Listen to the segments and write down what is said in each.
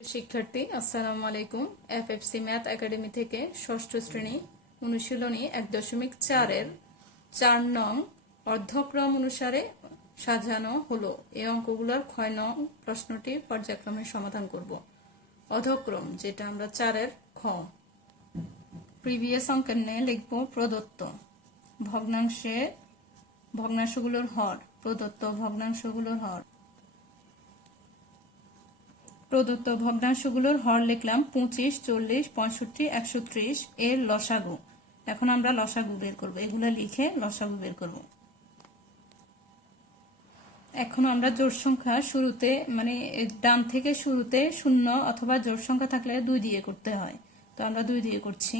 শিক্ষার্থী আসসালামু আলাইকুম। এফএফসি ম্যাথ একাডেমি থেকে ষষ্ঠ শ্রেণী অনুশীলনী 1.4 এর 4 নং অর্ধক্রম অনুসারে সাজানো হলো। এই অঙ্কগুলোর ক্ষয় নং প্রশ্নটি পর্যায়ক্রমে সমাধান করব। অর্ধক্রম যেটা আমরা 4 এর খ। প্রিভিয়াস অঙ্কের নিয়ে লিখব প্রদত্ত ভগ্নাংশগুলোর হর। প্রদত্ত ভগ্নাংশগুলোর হর লিখলাম 25, 40, 65, 130 এর লসাগু। এখন আমরা লসাগু বের করব, এগুলো লিখে লসাগু বের করব। এখন আমরা জোড় সংখ্যা শুরুতে মানে ডান থেকে শুরুতে শূন্য অথবা জোড় সংখ্যা থাকলে 2 দিয়ে করতে হয়, তো আমরা 2 দিয়ে করছি।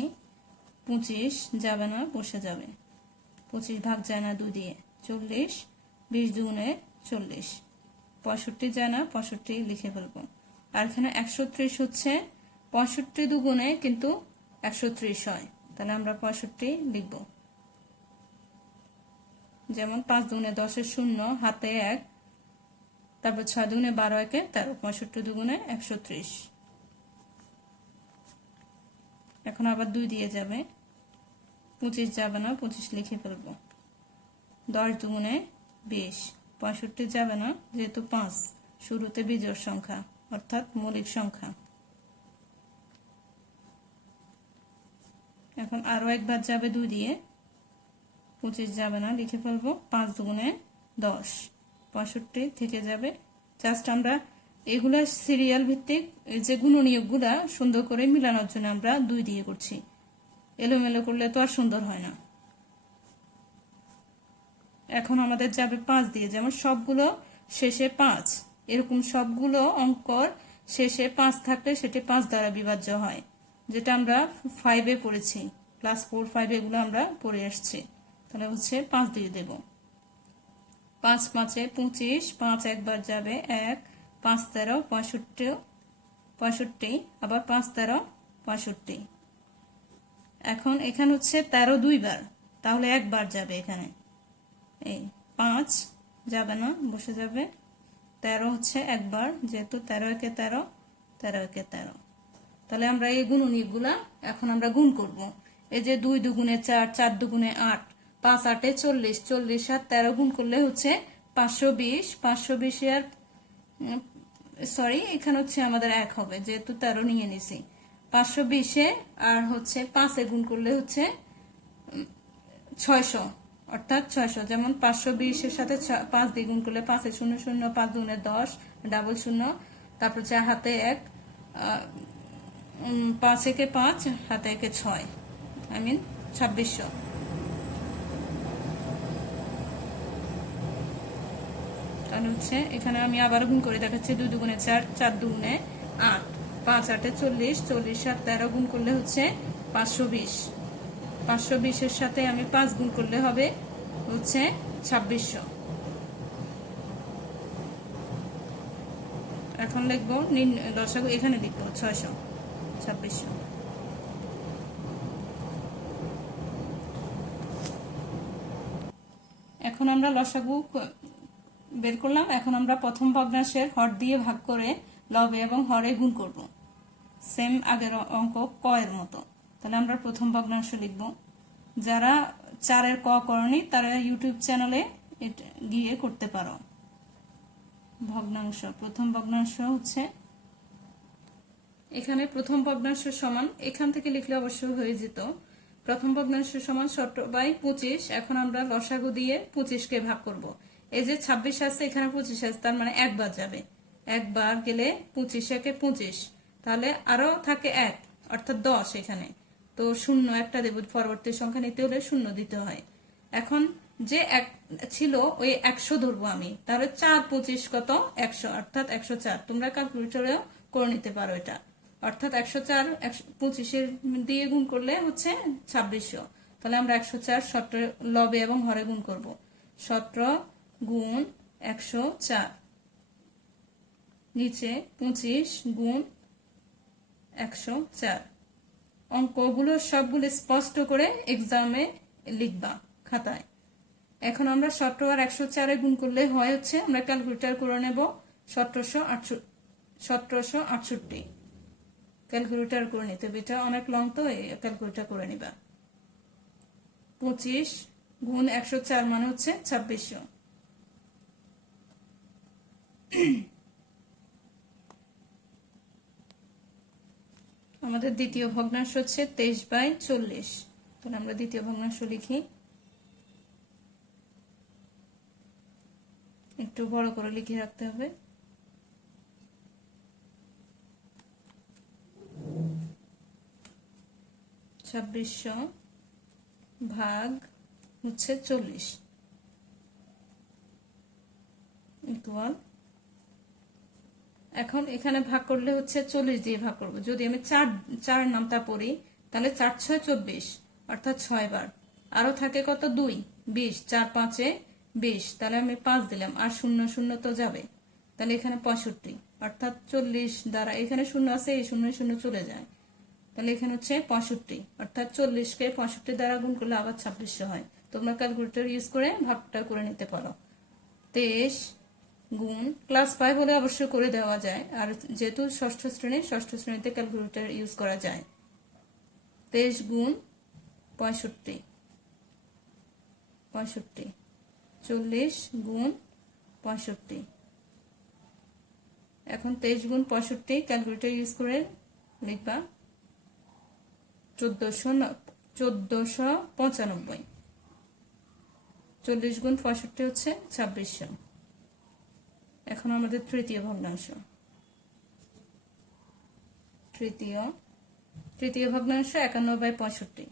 25 যাবে না, বসে যাবে। 25 ভাগ যায় না 2 দিয়ে। 40, 20 দুগুণে 40। 65 যায় না, 65 লিখে ফেলবো। আর এখানে 130 হচ্ছে 65 দুগুণে কিন্তু 130 হয়, তাহলে আমরা 65 লিখব। যেমন 5 দুগুণে 10 এর 0, হাতে 1, তারপর 6 দুগুণে 12, একে 13, 65 দুগুণে 130। এখন আবার 2 দিয়ে যাবে, 25 যাবে না, 25 লিখে ফেলবো। 10 দুগুণে 20, 65 যাবে না যেহেতু 5 শুরুতে বিজোড় সংখ্যা অর্থাৎ মৌলিক সংখ্যা। এখন আরো একবার যাবে 2 দিয়ে, 25 যাবে না, লিখে ফেলবো। 5 দুগুণে 10, 65 থেকে যাবে। জাস্ট আমরা এগুলা সিরিয়াল ভিত্তিক যে গুণনীয়কগুলা সুন্দর করে মিলানোর জন্য আমরা 2 দিয়ে করছি। এলোমেলো করলে তো আর সুন্দর হয় না। এখন আমাদের যাবে 5 দিয়ে, যেমন সবগুলো শেষে 5, এরকম সবগুলো অঙ্কর শেষে 5 থাকলে সেটি 5 দ্বারা বিভাজ্য হয়, যেটা আমরা 5-এ পড়েছি। ক্লাস 4, 5 এগুলো আমরা পড়ে আসছি। তাহলে হচ্ছে 5 দিয়ে দেব। 5 5-এ 25, 5 একবার যাবে 1, 5 13, 65, আবার 5 13, 65। এখন এখানে হচ্ছে 13 দুইবার, তাহলে একবার যাবে এখানে। এই 5 যাবে না, বসে যাবে। 13 হচ্ছে একবার, যেহেতু 13 একে 13, 13 একে 13। তাহলে আমরা এই গুণনীয়কগুলা এখন আমরা গুণ করব। এই যে 2 দুগুণে 4, 4 দুগুণে 8, 5 8-এ 40, 40 আর 13 গুণ করলে হচ্ছে 520। 520 আর সরি, এখানে হচ্ছে আমাদের 1 হবে যেহেতু 13 নিয়ে নিছি। 520-এ আর হচ্ছে 5-এ গুণ করলে হচ্ছে 600, অর্থাৎ 600। যেমন 520 এর সাথে 5 দিয়ে গুণ করলে 5-এ 0 0, 5 দুগুণে 10, ডাবল 0, তারপর হাতে 1, 5 একে 5, হাতে একে 6, 2600। তাহলে হচ্ছে এখানে আমি আবার গুণ করে দেখাচ্ছি। 2 দুগুণে 4, 4 দুগুণে 8, 5 8-এ 40, 40 আর 13 গুণ করলে হচ্ছে 520। 520 এর সাথে আমি 5 গুণ করলে হবে হচ্ছে 2600। এখন লিখবো লসাগু, এখানে লিখবো 600, 2600। এখন আমরা লসাগু বের করলাম। এখন আমরা প্রথম ভগ্নাংশের হর দিয়ে ভাগ করে লবে এবং হরে গুণ করব, সেম আগের অঙ্ক ক এর মতো। তাহলে আমরা প্রথম ভগ্নাংশ লিখব। যারা 4-এর ক করনি তারা ইউটিউব চ্যানেলে গিয়ে করতে পারো। ভগ্নাংশ, প্রথম ভগ্নাংশ হচ্ছে এখানে প্রথম ভগ্নাংশ সমান, এখান থেকে লিখলে অবশ্য হয়ে যেত। প্রথম ভগ্নাংশ সমান 17/25। এখন আমরা লসাগু দিয়ে 25-কে ভাগ করব। এই যে 26 আছে, এখানে 25 আছে, তার মানে একবার যাবে। একবার গেলে 25 একে 25, তাহলে আরো থাকে 1, অর্থাৎ 10 এখানে। তো 0 একটা দেব, পরবর্তী সংখ্যা নিতে হলে 0 দিতে হয়। এখন যে 1 ছিল ওই 100 ধরবো আমি, তাহলে 4 25 কত? 100, অর্থাৎ 104। তোমরা ক্যালকুলেটরেও করে নিতে পারো এটা। অর্থাৎ 104 25-এর দিয়ে গুণ করলে হচ্ছে 2600। তাহলে আমরা 104 17 লবে এবং হরে গুণ করব। 17 গুণ 104, নিচে 25 গুণ 104। অঙ্কগুলো সবগুলো স্পষ্ট করে এক্সামে লিখবা খাতায়। এখন আমরা 17 আর 104-এ গুণ করলে হয় হচ্ছে, আমরা ক্যালকুলেটর করে নেব, 1768 1768 ক্যালকুলেটর করে নিতে হবে, এটা অনেক লং তো ক্যালকুলেটর করে নিবা। 25 গুণ 104 মানে হচ্ছে 2600। আমাদের দ্বিতীয় ভগ্নাংশ হচ্ছে 23/40। তাহলে আমরা দ্বিতীয় ভগ্নাংশ লিখি, একটু বড় করে লিখে রাখতে হবে। 2600 ভাগ হচ্ছে 40 ইকুয়াল, এখন এখানে ভাগ করলে হচ্ছে 40 দিয়ে ভাগ করব। যদি আমি 4 নামটা পড়ি তাহলে 4 6 24 অর্থাৎ 6 বার, আরো থাকে কত 2 20, 4 5 20, তাহলে আমি 5 দিলাম আর 0 0 তো যাবে, তাহলে এখানে 65 অর্থাৎ 40 দ্বারা, এখানে 0 আছে এই 0 0 চলে যায়, তাহলে এখানে হচ্ছে 65 অর্থাৎ 40 কে 65 দ্বারা গুণ করলে আবার 2600 হয়। তোমরা ক্যালকুলেটর ইউজ করে ভাগটা করে নিতে পারো। 23 গুণ, ক্লাস 5 হলে অবশ্যই করে দেওয়া যায়, আর যেহেতু ষষ্ঠ শ্রেণীতে ক্যালকুলেটর ইউজ করা যায়। 23 গুণ 65, 40 গুণ 65। এখন 23 গুণ 65 ক্যালকুলেটর ইউজ করে লিখবা 1495। 40 গুণ 65 হচ্ছে 2600। এখন আমাদের তৃতীয় ভগ্নাংশ, তৃতীয় ভগ্নাংশ 51/65।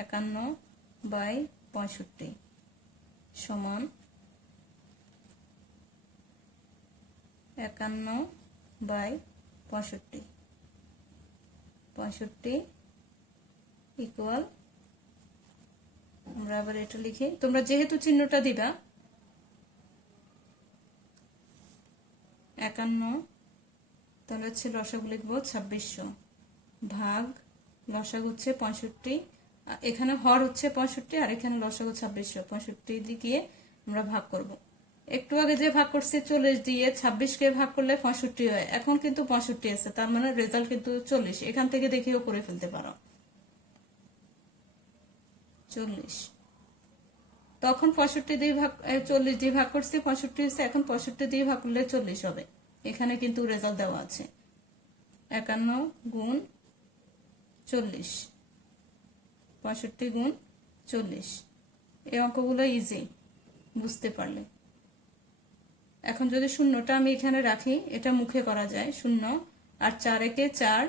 51/65 সমান 51/65 ইকুয়াল, আমরা আবার এটা লিখি, তোমরা যেহেতু চিহ্নটা দিবা 51, তাহলে হচ্ছে লসাগু লিখবো 2600 ভাগ, লসাগু হচ্ছে 65, এখানে হর হচ্ছে 65 আর এখানে লসাগু 2600, 65 দিয়ে আমরা ভাগ করব। একটু আগে যে ভাগ করছে 40 দিয়ে 26 কে ভাগ করলে 65 হয়, এখন কিন্তু 65 আছে, তার মানে রেজাল্ট কিন্তু 40। এখান থেকে দেখেও করে ফেলতে পারো 40, তখন 65 দিয়ে ভাগ 40 দিয়ে ভাগ করছে 65 হচ্ছে, এখন 65 দিয়ে ভাগ করলে 40 হবে। এখানে কিন্তু রেজাল্ট দেওয়া আছে 51 গুণ 40, 65 গুণ 40। এই অঙ্কগুলো ইজি বুঝতে পারলে। এখন যদি শূন্যটা আমি এখানে রাখি, এটা মুখে করা যায় 0, আর 4 একে 4,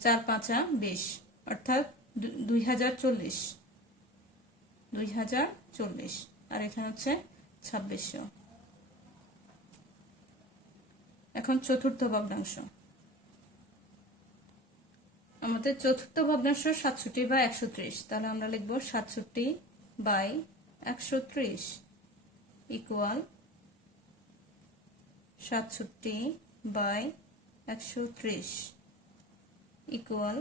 4 5 20 অর্থাৎ 2040, আর এখানে হচ্ছে 2600। এখন চতুর্থ ভগ্নাংশ, আমাদের চতুর্থ ভগ্নাংশ 67/130। তাহলে আমরা লিখব 67/130 ইকুয়াল 67/130 ইকুয়াল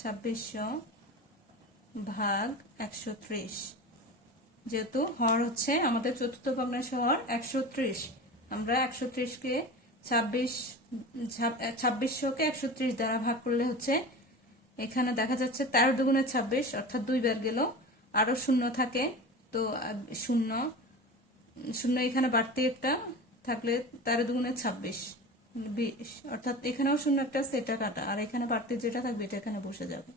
2600 ভাগ 130। যেহেতু হর হচ্ছে আমাদের চতুর্থ ভগ্নাংশ হর 130, আমরা 130 কে 2600 কে 130 দ্বারা ভাগ করলে হচ্ছে, এখানে দেখা যাচ্ছে 13 দুগুণে 26 অর্থাৎ 2 বার গেল, আরো 0 থাকে, তো 0 এখানে বাড়তি একটা থাকলে 13 দুগুণে 26 20 অর্থাৎ এখানেও 0 একটা আছে, এটা কাটা, আর এখানে বাড়তি যেটা থাকবে এটা এখানে বসে যাবে,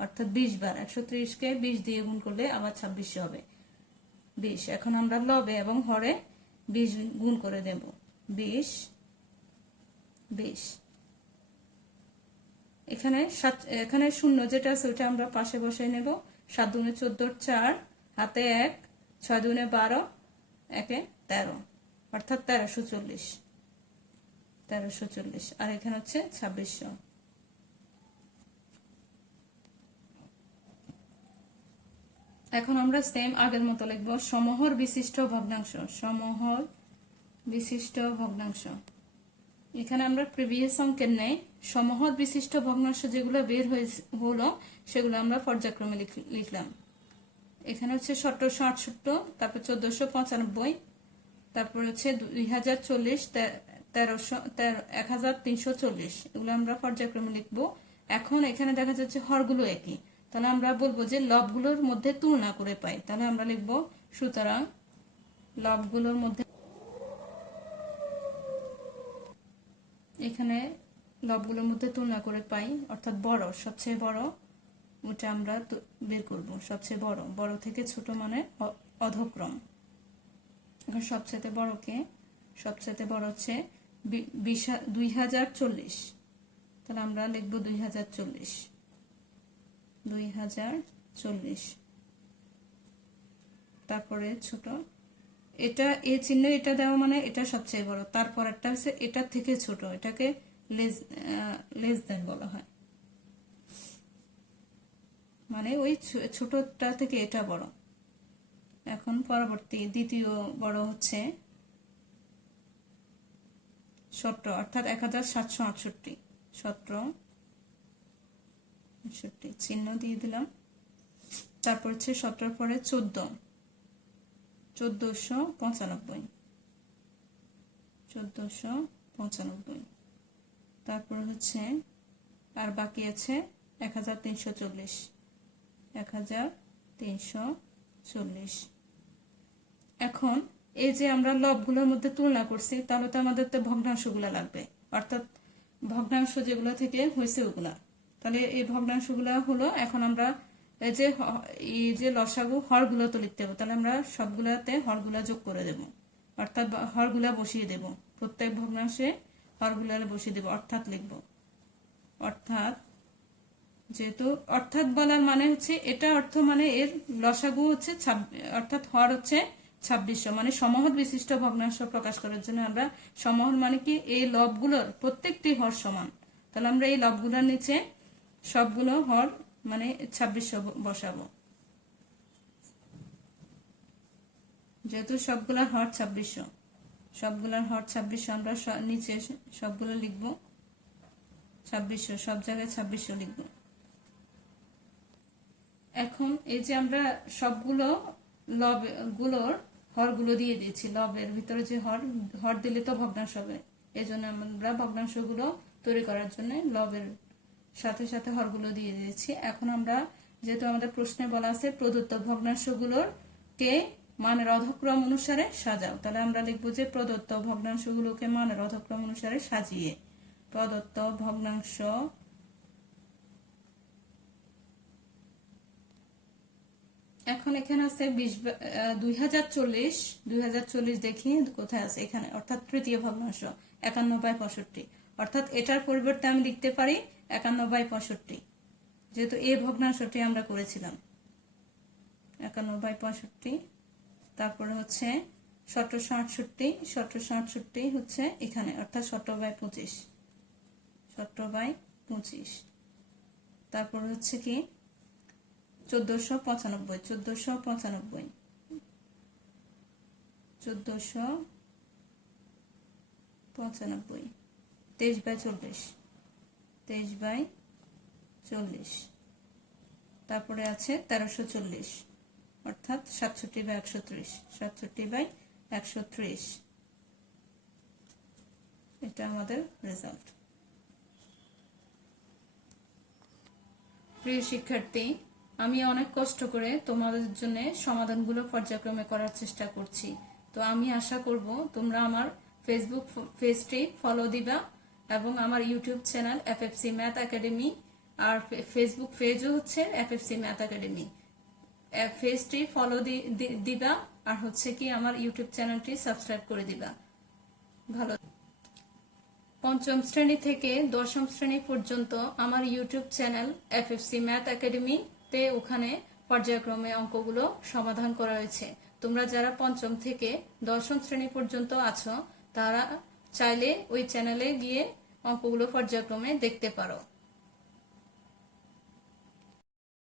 অর্থাৎ 20 বার 130 কে 20 দিয়ে গুণ করলে আবার 2600 হবে 20। এখন আমরা লবে এবং হরে 20 গুণ করে দেব, 20 এখানে 0 যেটা আছে ওটা আমরা পাশে বসাই নেব। 7 দুগুণে 14, 4 হাতে 1, 6 দুগুণে 12, 1 13 অর্থাৎ 1340, আর এখানে হচ্ছে 2600। এখন আমরা সেম আগের মতো লিখব সমহর বিশিষ্ট ভগ্নাংশ। এখানে আমরা প্রিভিয়াস অঙ্কের নেই সমহর বিশিষ্ট ভগ্নাংশ যেগুলো বের হলো সেগুলো আমরা পর্যায়ক্রমে লিখলাম। এখানে হচ্ছে 1768, তারপর 1495, তারপর হচ্ছে 2040 1340, এগুলো আমরা পর্যায়ক্রমে লিখবো। এখন এখানে দেখা যাচ্ছে হরগুলো একই, তাহলে আমরা বলবো যে লবগুলোর মধ্যে তুলনা করে পাই। তাহলে আমরা লিখবো সুতরাং লবগুলোর মধ্যে, এখানে লবগুলোর মধ্যে তুলনা করে পাই অর্থাৎ বড়, সবচেয়ে বড় ওটা আমরা বের করব। সবচেয়ে বড়, বড় থেকে ছোট মানে অধক্রম। এখন সবচেয়ে বড় কে? সবচেয়ে বড় হচ্ছে 2040, তাহলে আমরা লিখব 2040, 2040। তারপরে ছোট, এটা এ চিহ্ন এটা দেওয়া মানে এটা সবচেয়ে বড়, তারপর একটা হচ্ছে এটার থেকে ছোট, এটাকে লেস দেন বলা হয়, মানে ওই ছোটটা থেকে এটা বড়। এখন পরবর্তী দ্বিতীয় বড় হচ্ছে 17, অর্থাৎ 1768, 1768 চিহ্ন দিয়ে দিলাম। তারপর হচ্ছে 17 পরে 14, 1495, 1495। তারপর হচ্ছে আর বাকি আছে 1340, 1340। এখন এই যে আমরা লবগুলোর মধ্যে তুলনা করছি, তাহলে তো আমাদের তো ভগ্নাংশগুলো লাগবে, অর্থাৎ ভগ্নাংশ যেগুলো থেকে হয়েছে ওগুলা। তাহলে এই ভগ্নাংশগুলো হলো, এখন আমরা এই যে লসাগু হরগুলো তো লিখতে হবে, তাহলে আমরা সবগুলাতে হরগুলা যোগ করে দেব, অর্থাৎ হরগুলা বসিয়ে দেব, প্রত্যেক ভগ্নাংশে হরগুলা বসিয়ে দেব, অর্থাৎ লিখব। অর্থাৎ, যেহেতু অর্থাৎ বলার মানে হচ্ছে এটা অর্থ মানে এর লসাগু হচ্ছে অর্থাৎ হর হচ্ছে 2600, মানে সমহর বিশিষ্ট ভগ্নাংশ প্রকাশ করার জন্য আমরা সমহর মানে কি এই লবগুলোর প্রত্যেকটি হর সমান, তাহলে আমরা এই লবগুলোর নিচে সবগুলো হর মানে 2600 বসাবো। যেহেতু সবগুলার হর 2600, সবগুলার হর 2600, আমরা নিচে সবগুলো লিখবো 2600, সব জায়গায় 2600 লিখবো। এখন এই যে আমরা সবগুলো লবগুলোর হরগুলো দিয়ে দিয়েছি, লবের ভিতরে যে হর দিলে তো ভগ্নাংশ হবে, এই জন্য আমরা ভগ্নাংশগুলো তৈরি করার জন্য লবের সাথে সাথে হরগুলো দিয়ে দিয়েছি। এখন আমরা, যেহেতু আমাদের প্রশ্নে বলা আছে প্রদত্ত ভগ্নাংশগুলোর কে মানের অধক্রম অনুসারে সাজাও, তাহলে আমরা লিখবো যে প্রদত্ত ভগ্নাংশগুলোকে মানের অধক্রম অনুসারে সাজিয়ে, প্রদত্ত ভগ্নাংশ এখন এখানে আছে 2040 দেখি কোথায় আছে, এখানে, অর্থাৎ তৃতীয় ভগ্নাংশ 51/65, অর্থাৎ এটার পরিবর্তে আমি লিখতে পারি 51/65, যেহেতু এই ভগ্নাংশটি আমরা করেছিলাম 51/65। তারপরে হচ্ছে 1768 হচ্ছে এখানে, অর্থাৎ 17/25, 17/25। তারপর হচ্ছে কি 1495, 1495, 23/40, 23/40। তারপরে আছে 1340, অর্থাৎ 67/130, 67/130। এটা আমাদের রেজাল্ট। প্রিয় শিক্ষার্থী, আমি অনেক কষ্ট করে তোমাদের জন্য সমাধানগুলো পর্যায়ক্রমে করার চেষ্টা করছি। তো আমি আশা করব তোমরা আমার ফেসবুক পেজটি ফলো দিবা এবং আমার YouTube channel FFC math academy আর ফেসবুক পেজও হচ্ছে এফএফসি ম্যাথ একাডেমি, পেজটি ফলো দিবা আর হচ্ছে কি আমার ইউটিউব চ্যানেলটি সাবস্ক্রাইব করে দিবা। ভালো। পঞ্চম শ্রেণী থেকে দশম শ্রেণী পর্যন্ত আমার YouTube channel FFC math academy তে, ওখানে পর্যায়ক্রমে অঙ্কগুলো সমাধান করা হয়েছে। তোমরা যারা পঞ্চম থেকে দশম শ্রেণী পর্যন্ত আছো, তারা চাইলে ওই চ্যানেলে গিয়ে অঙ্কগুলো পর্যায়ক্রমে দেখতে পারো।